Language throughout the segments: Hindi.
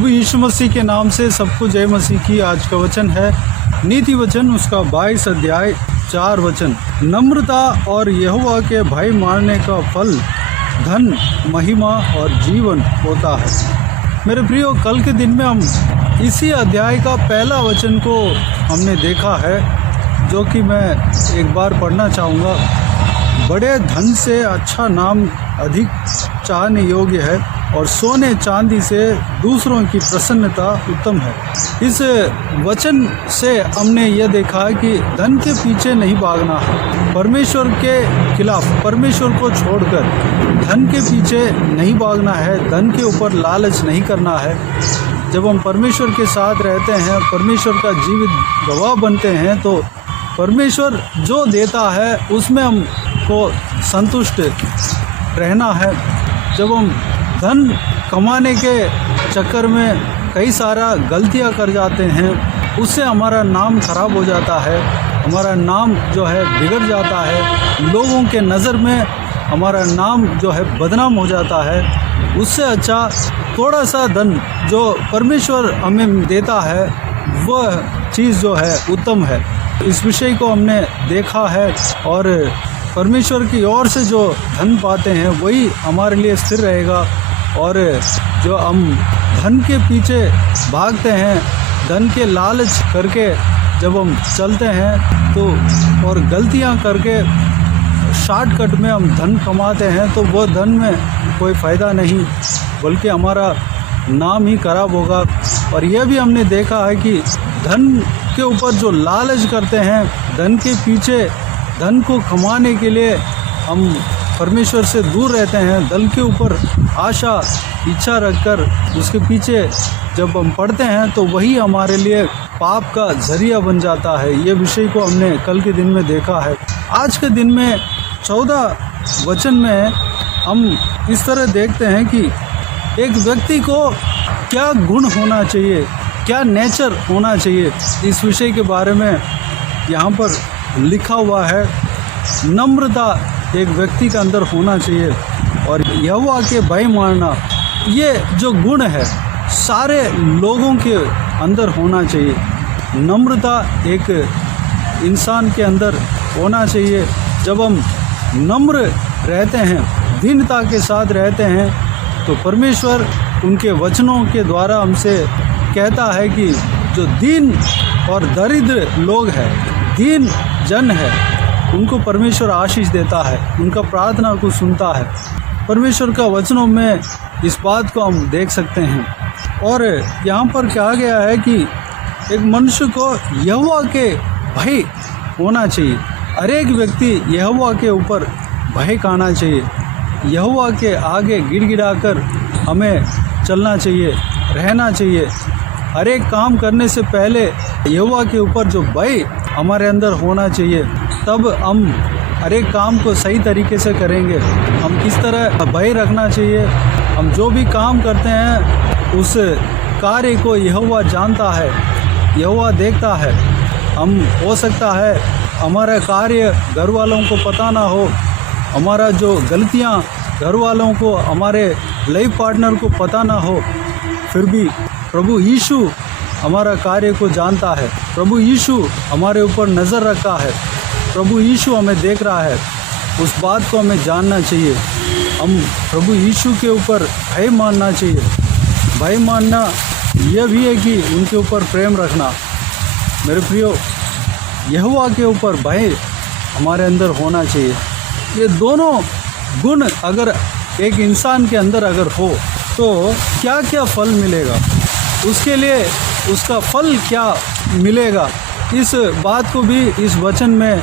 प्रभु यीशु मसीह के नाम से सबको जय मसीह की। आज का वचन है नीति वचन उसका 22 अध्याय 4 वचन। नम्रता और यहोवा के भय मानने का फल धन, महिमा और जीवन होता है। मेरे प्रियो, कल के दिन में हम इसी अध्याय का पहला वचन को हमने देखा है, जो कि मैं एक बार पढ़ना चाहूँगा। बड़े धन से अच्छा नाम अधिक चाहने योग्य है और सोने चांदी से दूसरों की प्रसन्नता उत्तम है। इस वचन से हमने यह देखा है कि धन के पीछे नहीं भागना है, परमेश्वर के खिलाफ, परमेश्वर को छोड़कर धन के पीछे नहीं भागना है, धन के ऊपर लालच नहीं करना है। जब हम परमेश्वर के साथ रहते हैं, परमेश्वर का जीवित गवाह बनते हैं, तो परमेश्वर जो देता है उसमें हमको संतुष्ट रहना है। जब हम धन कमाने के चक्कर में कई सारा गलतियां कर जाते हैं, उससे हमारा नाम खराब हो जाता है, हमारा नाम जो है बिगड़ जाता है, लोगों के नज़र में हमारा नाम जो है बदनाम हो जाता है। उससे अच्छा थोड़ा सा धन जो परमेश्वर हमें देता है, वह चीज़ जो है उत्तम है। इस विषय को हमने देखा है और परमेश्वर की ओर से जो धन पाते हैं वही हमारे लिए स्थिर रहेगा। और जो हम धन के पीछे भागते हैं, धन के लालच करके जब हम चलते हैं तो और गलतियां करके शॉर्टकट में हम धन कमाते हैं, तो वो धन में कोई फ़ायदा नहीं, बल्कि हमारा नाम ही खराब होगा। और यह भी हमने देखा है कि धन के ऊपर जो लालच करते हैं, धन के पीछे, धन को कमाने के लिए हम परमेश्वर से दूर रहते हैं, धन के ऊपर आशा इच्छा रखकर उसके पीछे जब हम पढ़ते हैं तो वही हमारे लिए पाप का जरिया बन जाता है। ये विषय को हमने कल के दिन में देखा है। आज के दिन में 14 वचन में हम इस तरह देखते हैं कि एक व्यक्ति को क्या गुण होना चाहिए, क्या नेचर होना चाहिए, इस विषय के बारे में यहाँ पर लिखा हुआ है। नम्रता एक व्यक्ति के अंदर होना चाहिए और यहोवा के भय मानना, ये जो गुण है सारे लोगों के अंदर होना चाहिए। नम्रता एक इंसान के अंदर होना चाहिए। जब हम नम्र रहते हैं, दीनता के साथ रहते हैं, तो परमेश्वर उनके वचनों के द्वारा हमसे कहता है कि जो दीन और दरिद्र लोग हैं, दीन जन है, उनको परमेश्वर आशीष देता है, उनका प्रार्थना को सुनता है। परमेश्वर का वचनों में इस बात को हम देख सकते हैं। और यहाँ पर कहा गया है कि एक मनुष्य को यहोवा के भय होना चाहिए। हर एक व्यक्ति यहोवा के ऊपर भय खाना चाहिए, यहोवा के आगे गिड़गिड़ाकर हमें चलना चाहिए, रहना चाहिए। हर एक काम करने से पहले यहोवा के ऊपर जो भय हमारे अंदर होना चाहिए, तब हम हर एक काम को सही तरीके से करेंगे। हम किस तरह भय रखना चाहिए, हम जो भी काम करते हैं उस कार्य को यहोवा जानता है, यहोवा देखता है। हम हो सकता है हमारा कार्य घर वालों को पता ना हो, हमारा जो गलतियां घर वालों को, हमारे लाइफ पार्टनर को पता ना हो, फिर भी प्रभु यीशु हमारा कार्य को जानता है, प्रभु यीशु हमारे ऊपर नज़र रखता है, प्रभु यीशु हमें देख रहा है। उस बात को हमें जानना चाहिए। हम प्रभु यीशु के ऊपर भय मानना चाहिए। भय मानना यह भी है कि उनके ऊपर प्रेम रखना। मेरे प्रियो, यहोवा के ऊपर भय हमारे अंदर होना चाहिए। ये दोनों गुण अगर एक इंसान के अंदर अगर हो तो क्या क्या फल मिलेगा, उसके लिए उसका फल क्या मिलेगा, इस बात को भी इस वचन में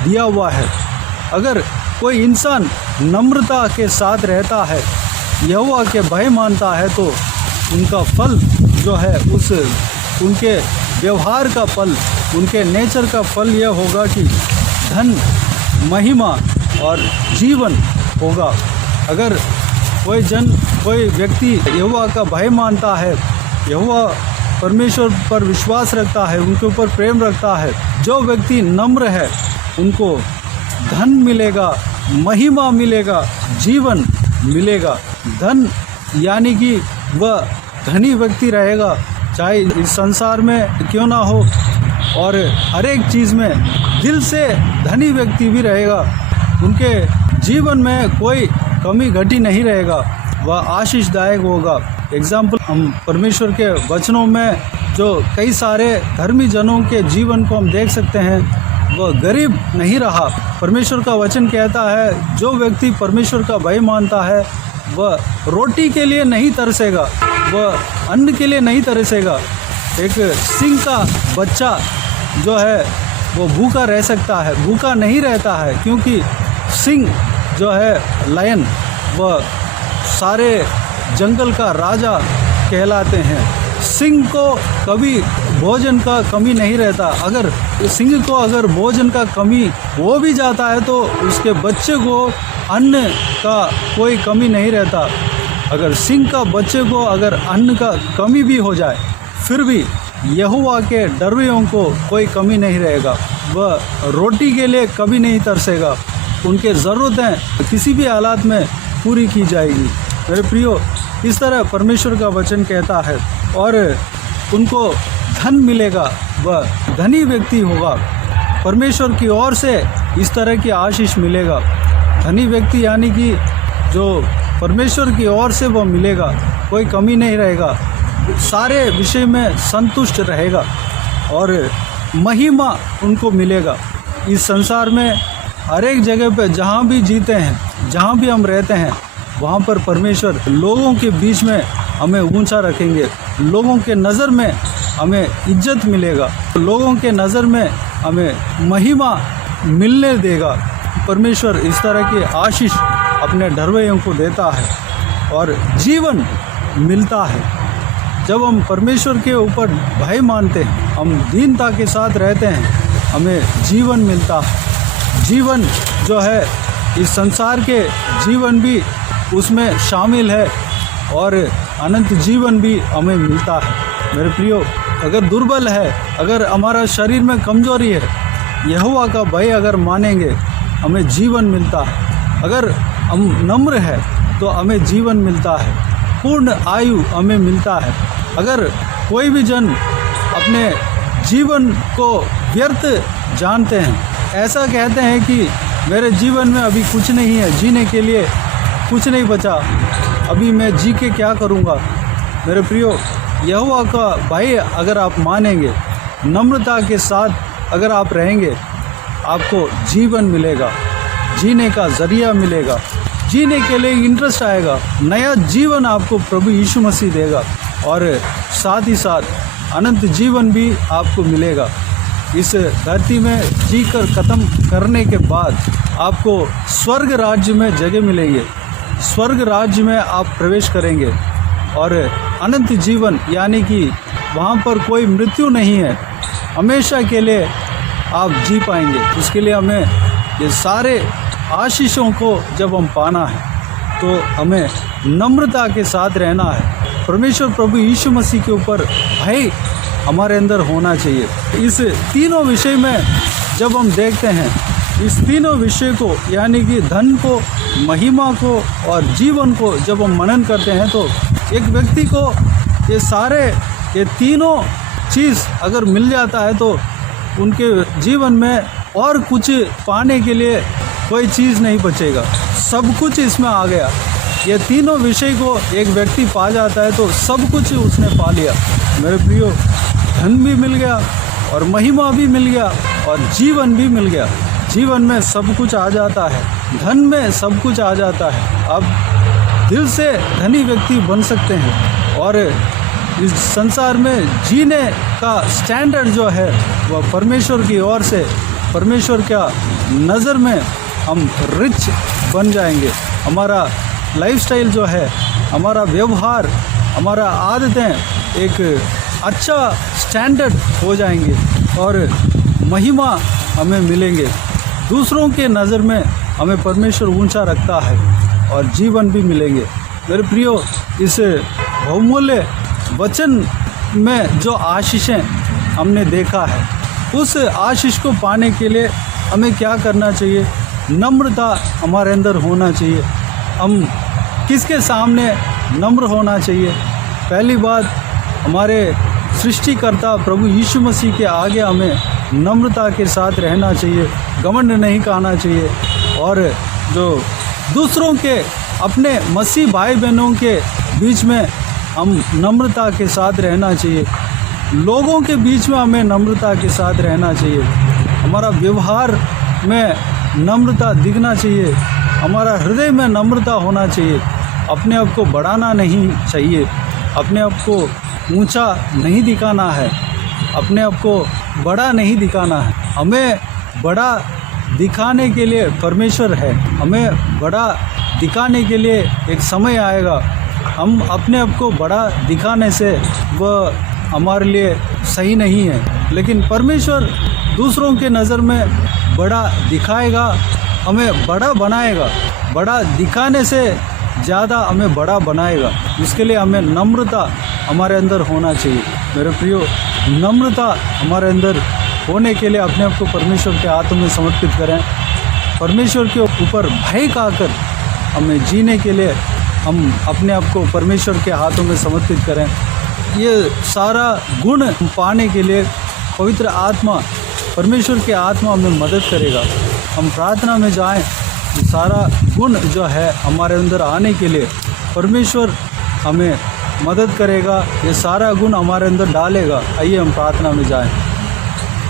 दिया हुआ है। अगर कोई इंसान नम्रता के साथ रहता है, यहोवा के भय मानता है, तो उनका फल जो है उस उनके व्यवहार का फल, उनके नेचर का फल यह होगा कि धन, महिमा और जीवन होगा। अगर कोई व्यक्ति यहोवा का भय मानता है, यहोवा परमेश्वर पर विश्वास रखता है, उनके ऊपर प्रेम रखता है, जो व्यक्ति नम्र है उनको धन मिलेगा, महिमा मिलेगा, जीवन मिलेगा। धन यानी कि वह धनी व्यक्ति रहेगा, चाहे इस संसार में क्यों ना हो, और हर एक चीज़ में दिल से धनी व्यक्ति भी रहेगा, उनके जीवन में कोई कमी घटी नहीं रहेगा, वह आशीषदायक होगा। एग्जाम्पल हम परमेश्वर के वचनों में जो कई सारे धर्मी जनों के जीवन को हम देख सकते हैं, वह गरीब नहीं रहा। परमेश्वर का वचन कहता है जो व्यक्ति परमेश्वर का भय मानता है वह रोटी के लिए नहीं तरसेगा, वह अन्न के लिए नहीं तरसेगा। एक सिंह का बच्चा जो है वो भूखा रह सकता है, भूखा नहीं रहता है, क्योंकि सिंह जो है लायन, वह सारे जंगल का राजा कहलाते हैं। सिंह को कभी भोजन का कमी नहीं रहता। अगर सिंह को अगर भोजन का कमी हो भी जाता है तो उसके बच्चे को अन्न का कोई कमी नहीं रहता। अगर सिंह का बच्चे को अगर अन्न का कमी भी हो जाए फिर भी यहोवा के डरवियों को कोई कमी नहीं रहेगा, वह रोटी के लिए कभी नहीं तरसेगा, उनके ज़रूरतें किसी भी हालात में पूरी की जाएगी। मेरे प्रियो, इस तरह परमेश्वर का वचन कहता है, और उनको धन मिलेगा, वह धनी व्यक्ति होगा, परमेश्वर की ओर से इस तरह की आशीष मिलेगा। धनी व्यक्ति यानी कि जो परमेश्वर की ओर से वो मिलेगा, कोई कमी नहीं रहेगा, सारे विषय में संतुष्ट रहेगा और महिमा उनको मिलेगा। इस संसार में हर एक जगह पे जहाँ भी जीते हैं, जहाँ भी हम रहते हैं, वहाँ पर परमेश्वर लोगों के बीच में हमें ऊंचा रखेंगे, लोगों के नज़र में हमें इज्जत मिलेगा, लोगों के नज़र में हमें महिमा मिलने देगा। परमेश्वर इस तरह की आशीष अपने डरवैयों को देता है और जीवन मिलता है। जब हम परमेश्वर के ऊपर भय मानते हैं, हम दीनता के साथ रहते हैं, हमें जीवन मिलता है। जीवन जो है इस संसार के जीवन भी उसमें शामिल है और अनंत जीवन भी हमें मिलता है। मेरे प्रियो, अगर दुर्बल है, अगर हमारा शरीर में कमजोरी है, यहोवा का भय अगर मानेंगे हमें जीवन मिलता है। अगर हम नम्र है तो हमें जीवन मिलता है, पूर्ण आयु हमें मिलता है। अगर कोई भी जन अपने जीवन को व्यर्थ जानते हैं, ऐसा कहते हैं कि मेरे जीवन में अभी कुछ नहीं है, जीने के लिए कुछ नहीं बचा, अभी मैं जी के क्या करूँगा। मेरे प्रियो, यहोवा का भय अगर आप मानेंगे, नम्रता के साथ अगर आप रहेंगे, आपको जीवन मिलेगा, जीने का ज़रिया मिलेगा, जीने के लिए इंटरेस्ट आएगा, नया जीवन आपको प्रभु यीशु मसीह देगा और साथ ही साथ अनंत जीवन भी आपको मिलेगा। इस धरती में जीकर ख़त्म करने के बाद आपको स्वर्ग राज्य में जगह मिलेंगे, स्वर्ग राज्य में आप प्रवेश करेंगे और अनंत जीवन यानी कि वहाँ पर कोई मृत्यु नहीं है, हमेशा के लिए आप जी पाएंगे। उसके लिए हमें ये सारे आशीषों को जब हम पाना है तो हमें नम्रता के साथ रहना है। परमेश्वर प्रभु यीशु मसीह के ऊपर भय हमारे अंदर होना चाहिए। इस तीनों विषय में जब हम देखते हैं, इस तीनों विषय को यानी कि धन को, महिमा को और जीवन को जब हम मनन करते हैं तो एक व्यक्ति को ये तीनों चीज़ अगर मिल जाता है तो उनके जीवन में और कुछ पाने के लिए कोई चीज़ नहीं बचेगा, सब कुछ इसमें आ गया। ये तीनों विषय को एक व्यक्ति पा जाता है तो सब कुछ उसने पा लिया। मेरे प्रियो, धन भी मिल गया और महिमा भी मिल गया और जीवन भी मिल गया। जीवन में सब कुछ आ जाता है, धन में सब कुछ आ जाता है। अब दिल से धनी व्यक्ति बन सकते हैं और इस संसार में जीने का स्टैंडर्ड जो है वह परमेश्वर की ओर से, परमेश्वर का नज़र में हम रिच बन जाएंगे। हमारा लाइफस्टाइल जो है, हमारा व्यवहार, हमारा आदतें एक अच्छा स्टैंडर्ड हो जाएंगे और महिमा हमें मिलेंगे। दूसरों के नज़र में हमें परमेश्वर ऊंचा रखता है और जीवन भी मिलेंगे। मेरे प्रियो, इस बहुमूल्य वचन में जो आशीषें हमने देखा है, उस आशीष को पाने के लिए हमें क्या करना चाहिए? नम्रता हमारे अंदर होना चाहिए। हम किसके सामने नम्र होना चाहिए? पहली बात, हमारे सृष्टिकर्ता प्रभु यीशु मसीह के आगे हमें नम्रता के साथ रहना चाहिए, घमंड नहीं करना चाहिए। और जो दूसरों के, अपने मसीह भाई बहनों के बीच में हम नम्रता के साथ रहना चाहिए। लोगों के बीच में हमें नम्रता के साथ रहना चाहिए। हमारा व्यवहार में नम्रता दिखना चाहिए, हमारा हृदय में नम्रता होना चाहिए। अपने आप को बढ़ाना नहीं चाहिए, अपने आप को ऊंचा नहीं दिखाना है, अपने आप को बड़ा नहीं दिखाना है। हमें बड़ा दिखाने के लिए परमेश्वर है, हमें बड़ा दिखाने के लिए एक समय आएगा। हम अपने आप को बड़ा दिखाने से वह हमारे लिए सही नहीं है, लेकिन परमेश्वर दूसरों के नज़र में बड़ा दिखाएगा, हमें बड़ा बनाएगा। बड़ा दिखाने से ज़्यादा हमें बड़ा बनाएगा। इसके लिए हमें नम्रता हमारे अंदर होना चाहिए। मेरे प्रियो, नम्रता हमारे अंदर होने के लिए अपने आप को परमेश्वर के हाथों में समर्पित करें। परमेश्वर के ऊपर भय खाकर हमें जीने के लिए हम अपने आप को परमेश्वर के हाथों में समर्पित करें। ये सारा गुण पाने के लिए पवित्र आत्मा, परमेश्वर की आत्मा हमें मदद करेगा। हम प्रार्थना में जाएं, सारा गुण जो है हमारे अंदर आने के लिए परमेश्वर हमें मदद करेगा, ये सारा गुण हमारे अंदर डालेगा। आइए हम प्रार्थना में जाएं।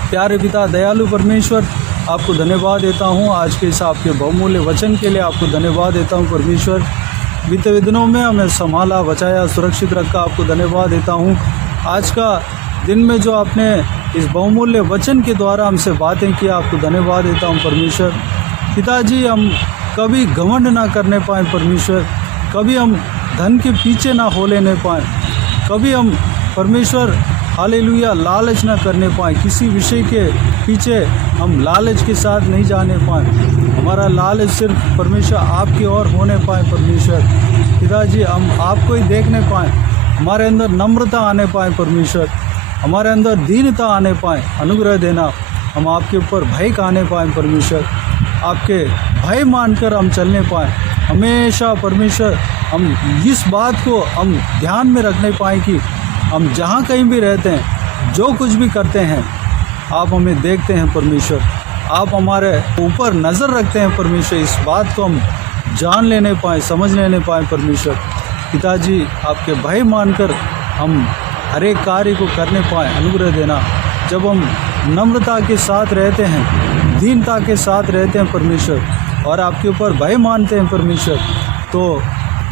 प्यारे पिता, दयालु परमेश्वर, आपको धन्यवाद देता हूँ आज के इस आपके बहुमूल्य वचन के लिए। आपको धन्यवाद देता हूँ परमेश्वर, बीते हुए दिनों में हमें संभाला, बचाया, सुरक्षित रखा। आपको धन्यवाद देता हूँ आज का दिन में जो आपने इस बहुमूल्य वचन के द्वारा हमसे बातें किया। आपको धन्यवाद देता हूँ परमेश्वर। पिताजी, हम कभी घमंड ना करने पाएँ परमेश्वर, कभी हम धन के पीछे ना हो लेने पाएँ, कभी हम परमेश्वर हालेलुया लालच ना करने पाएँ, किसी विषय के पीछे हम लालच के साथ नहीं जाने पाएँ। हमारा लालच सिर्फ परमेश्वर आपकी ओर होने पाए परमेश्वर। पिताजी, हम आपको ही देखने पाएँ, हमारे अंदर नम्रता आने पाए परमेश्वर, हमारे अंदर दीनता आने पाए। अनुग्रह देना, हम आपके ऊपर भय खाने पाएँ परमेश्वर, आपके भय मानकर हम चलने पाएँ। हमेशा परमेश्वर हम इस बात को हम ध्यान में रखने पाएँ कि हम जहाँ कहीं भी रहते हैं, जो कुछ भी करते हैं, आप हमें देखते हैं परमेश्वर, आप हमारे ऊपर नज़र रखते हैं परमेश्वर। इस बात को हम जान लेने पाएँ, समझ लेने पाएँ परमेश्वर। पिताजी, आपके भय मानकर हम हर एक कार्य को करने पाएँ। अनुग्रह देना, जब हम नम्रता के साथ रहते हैं, दीनता के साथ रहते हैं परमेश्वर, और आपके ऊपर भय मानते हैं परमेश्वर, तो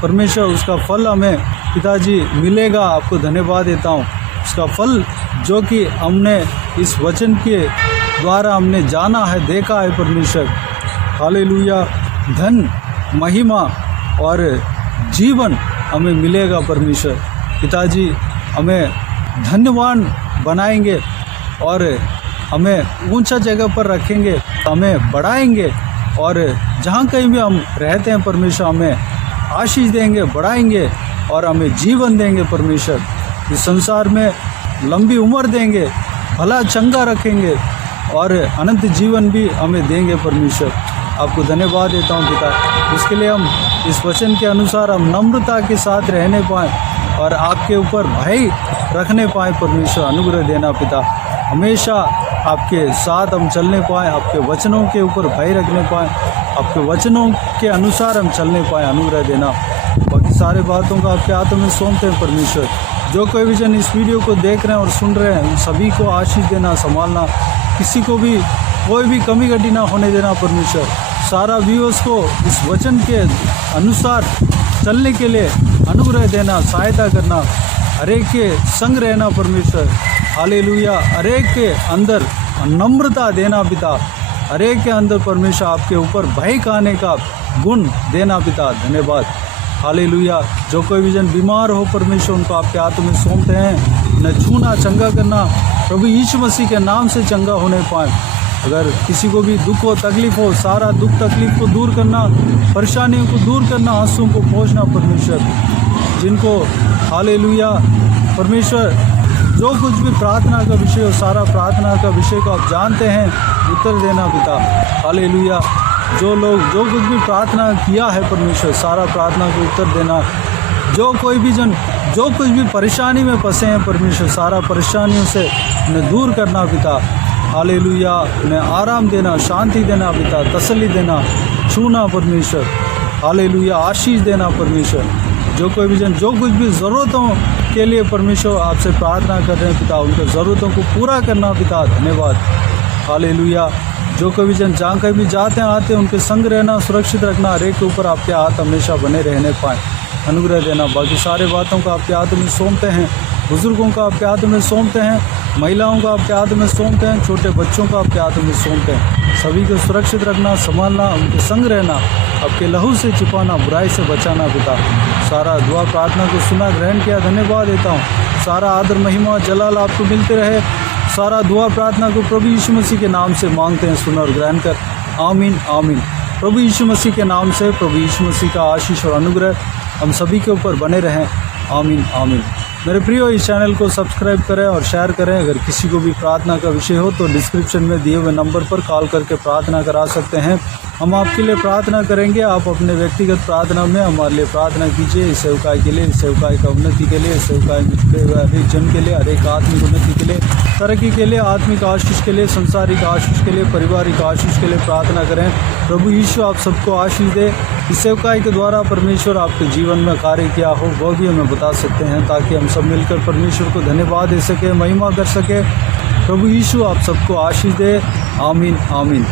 परमेश्वर उसका फल हमें पिताजी मिलेगा। आपको धन्यवाद देता हूँ। उसका फल जो कि हमने इस वचन के द्वारा हमने जाना है, देखा है परमेश्वर। हालेलुया, धन, महिमा और जीवन हमें मिलेगा परमेश्वर। पिताजी, हमें धन्यवान बनाएंगे और हमें ऊंचा जगह पर रखेंगे, हमें बढ़ाएंगे, और जहाँ कहीं भी हम रहते हैं परमेश्वर हमें आशीष देंगे, बढ़ाएंगे और हमें जीवन देंगे परमेश्वर। इस संसार में लंबी उम्र देंगे, भला चंगा रखेंगे और अनंत जीवन भी हमें देंगे परमेश्वर। आपको धन्यवाद देता हूँ पिता। इसके लिए हम इस वचन के अनुसार हम नम्रता के साथ रहने पाएँ और आपके ऊपर भय रखने पाएँ परमेश्वर। अनुग्रह देना पिता, हमेशा आपके साथ हम चलने पाएँ, आपके वचनों के ऊपर भय रखने पाएँ, आपके वचनों के अनुसार हम चलने पाएँ। अनुग्रह देना। बाकी सारे बातों का आपके हाथों में सौंपते हैं परमेश्वर। जो कोई भी जन इस वीडियो को देख रहे हैं और सुन रहे हैं, उन सभी को आशीष देना, संभालना, किसी को भी कोई भी कमी घटी ना होने देना परमेश्वर। सारा व्यूअर्स को इस वचन के अनुसार चलने के लिए अनुग्रह देना, सहायता करना, हर एक के संग रहना परमेश्वर। हालेलुया, हर एक के अंदर नम्रता देना पिता, हर एक के अंदर परमेश्वर आपके ऊपर भय खाने का गुण देना पिता। धन्यवाद। हालेलुया। जो कोई भी जन बीमार हो परमेश्वर, उनको आपके हाथों में सौंपते हैं। न छूना, चंगा करना, प्रभु यीशु मसीह के नाम से चंगा होने पाए। अगर किसी को भी दुख हो, तकलीफ हो, सारा दुख तकलीफ को दूर करना, परेशानियों को दूर करना, आंसुओं को पोंछना परमेश्वर। जिनको हालेलुया परमेश्वर जो कुछ भी प्रार्थना का विषय हो, सारा प्रार्थना का विषय को आप जानते हैं, उत्तर देना पिता। हालेलुया। जो लोग जो कुछ भी प्रार्थना किया है परमेश्वर, सारा प्रार्थना को उत्तर देना। जो कोई भी जन जो कुछ भी परेशानी में फंसे हैं परमेश्वर, सारा परेशानियों से उन्हें दूर करना पिता। हालेलुया, उन्हें आराम देना, शांति देना पिता, तसल्ली देना, छूना परमेश्वर। हालेलुया, आशीष देना परमेश्वर। जो कोई भी जन जो कुछ भी ज़रूरतों के लिए परमेश्वर आपसे प्रार्थना कर रहे हैं पिता, उनकी ज़रूरतों को पूरा करना पिता। धन्यवाद। हालेलुया, जो कोई भी जन जहाँ कहीं भी जाते हैं आते हैं उनके संग रहना, सुरक्षित रखना, हर एक के ऊपर आपके हाथ हमेशा बने रहने पाएँ, अनुग्रह देना। बाकी सारे बातों को आपके हाथ में सौंपते हैं, बुज़ुर्गों को आपके हाथ में सौंपते हैं, महिलाओं को आपके हाथ में सौंपते हैं, छोटे बच्चों को आपके हाथ में सौंपते हैं। सभी को सुरक्षित रखना, संभालना, उनके संग रहना, आपके लहू से छिपाना, बुराई से बचाना पिता। सारा दुआ प्रार्थना को सुना, ग्रहण किया, धन्यवाद देता हूँ। सारा आदर महिमा जलाल आपको मिलते रहे। सारा दुआ प्रार्थना को प्रभु यीशु मसीह के नाम से मांगते हैं, सुन और ग्रहण कर। आमीन आमीन। प्रभु यीशु मसीह के नाम से प्रभु यीशु मसीह का आशीष और अनुग्रह हम सभी के ऊपर बने रहें। आमीन आमीन। मेरे प्रियो, इस चैनल को सब्सक्राइब करें और शेयर करें। अगर किसी को भी प्रार्थना का विषय हो तो डिस्क्रिप्शन में दिए हुए नंबर पर कॉल करके प्रार्थना करा सकते हैं। हम आपके लिए प्रार्थना करेंगे। आप अपने व्यक्तिगत प्रार्थना में हमारे लिए प्रार्थना कीजिए, इस सेवकाई के लिए, इस सेवकाई का उन्नति के लिए, इस सेवकाई में जुड़े हुए हर एक जन के लिए, हर एक आत्मिक उन्नति के लिए, तरक्की के लिए, आत्मिक आशीष के लिए, संसारिक आशीष के लिए, पारिवारिक आशीष के लिए प्रार्थना करें। प्रभु यीशु आप सबको आशीष दे। इस सेवकाई के द्वारा परमेश्वर आपके जीवन में कार्य किया हो वो भी हमें बता सकते हैं, ताकि हम सब मिलकर परमेश्वर को धन्यवाद दे सके, महिमा कर सके। प्रभु यीशु आप सबको आशीष दे। आमीन आमीन।